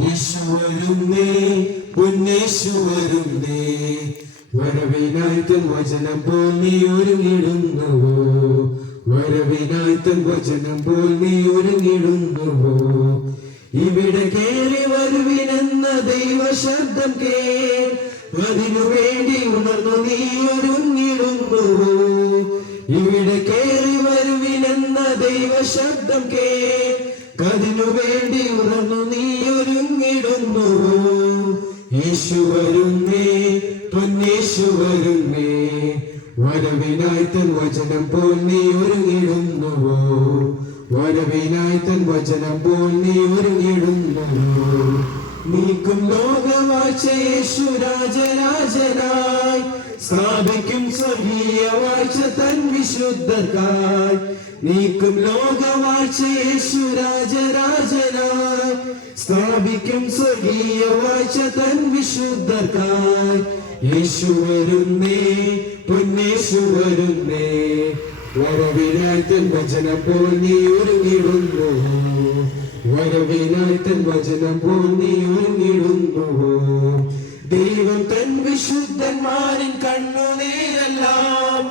ഈശ്വരുന്നേ പൊന്നേശ്വരുന്നേ വരവിനായി തൻ വചനം പോൽ നീ ഒരുങ്ങിടുന്നുവോ വരവിനായി തൻ വചനം പോൽ നീ ഒരുങ്ങിടുന്നുവോ ഇവിടെ കേറി വരുവിനെന്ന ദൈവ ശബ്ദം കേൾ അതിനു വേണ്ടി ഉണർന്നു നീ ഒരുങ്ങിടുന്നുവോ ഇവിടെ കേറി വരുവിനെന്ന ദൈവ ശബ്ദം കേൾ അതിനു വേണ്ടി ഉണർന്നു നീ ഒരുങ്ങിടുന്നു യേശു വരുന്നേ പൊന്നേശു വരുന്നേ വരവിനായി തൻ വചനം പോൽ നീ ഒരുങ്ങിടുന്നുവോ വരവിനായി തൻ വചനം പോൽ നീ ഒരുങ്ങിടുന്നുവോ നീക്കും ലോകവാഴ്ച യേശു രാജരാജനായി സ്ഥാപിക്കും സ്വർഗീയ വാഴ്ച തൻ വിശുദ്ധർക്കായി നീക്കും ലോകവാഴ്ച യേശു രാജരാജനായി സ്ഥാപിക്കും സ്വർഗീയ വാഴ്ച തൻ വിശുദ്ധർക്കായി യേശു വരുന്നേ പൊന്നേശു വരുന്നേ വരവിനായി തൻ വചനം പോൽ നീ ഒരുങ്ങിടുന്നു വരവിനായി തൻ വചനം പോൽ നീ ഒരുങ്ങിടുന്നു ദൈവം തൻ വിശുദ്ധന്മാരിൻ കണ്ണുനീരെല്ലാം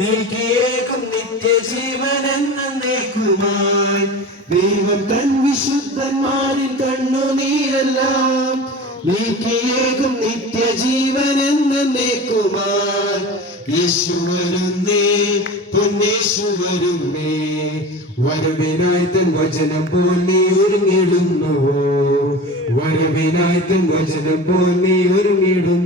നീക്കിയേക്കും നിത്യജീവൻ എന്നേക്കുമായി ദൈവം തൻ വിശുദ്ധന്മാരിൻ കണ്ണുനീരെല്ലാം നീക്കിയേക്കും നിത്യജീവൻ എന്നേക്കുമായി യേശു വരുന്നേ പൊന്നേശു വരുന്നേ വരവിനായി തൻ വചനം പോൽ നീ ഒരുങ്ങിടുന്നുവോ വരവിനായി തൻ വചനം പോൽ നീ ഒരുങ്ങിടുന്നു